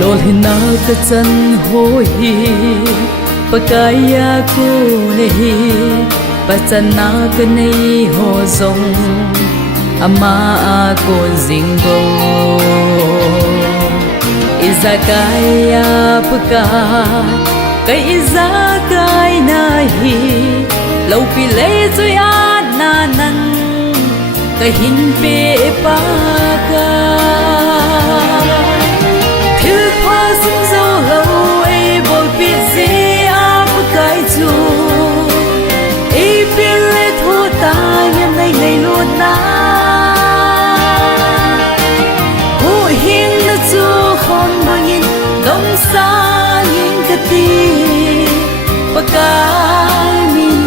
lol hina ka chan ho hi pakaya ko nehi pachana ka nei ho zong ama ko zingo izakaya paka kai izakai nahi lau pi le zuya na nan ka hin pe pa ka thil pha sum zo lo e bol pi se ap kai chu e pi le thu ta yam nei nei lu na hu hin na chu khon bangin dom sa yin ka ti pa kai min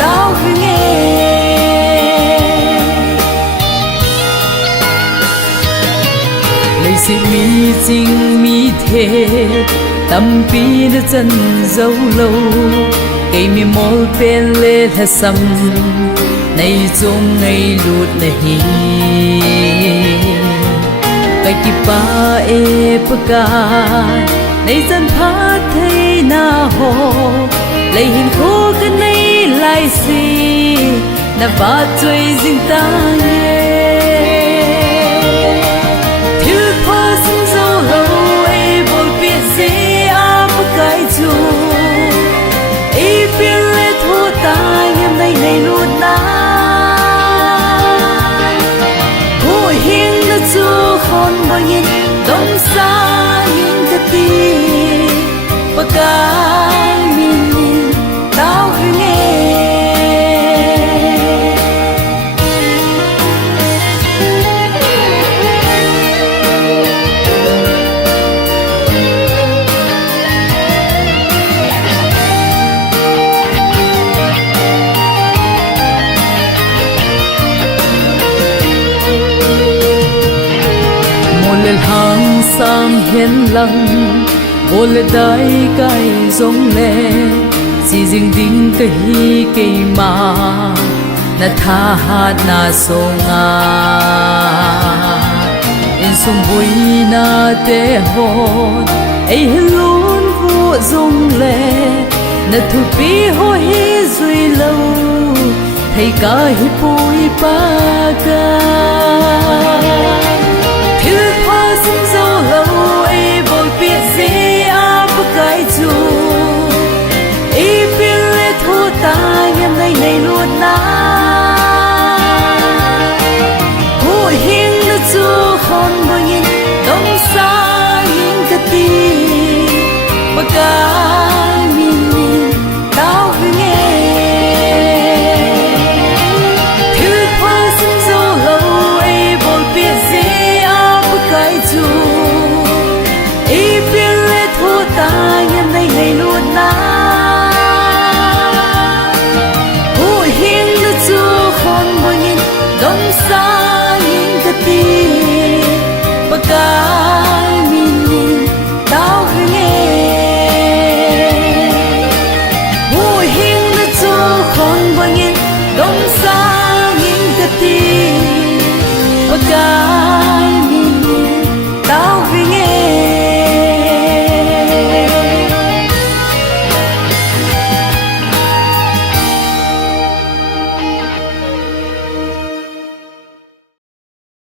tao nghe si mi chính mi thế tâm pi nó chân dấu lâu cây mi mol pen lê là sầm nay chung ngày lụt này cây kí pa e paka nay chân phát thấy na ho lấy hình khô cái này lại si na ba chơi dinh ta nghe dom sa yin ka ti pakai min tao nghe lên hàng sang hiền lăng vô lên đại cái giống lệ chỉ riêng đinh cái hi cái mà na tha hát na song in sum bui na te hon ai luôn vô giống lệ na thu pi ho hi duy lâu thấy cả hi bui pa ca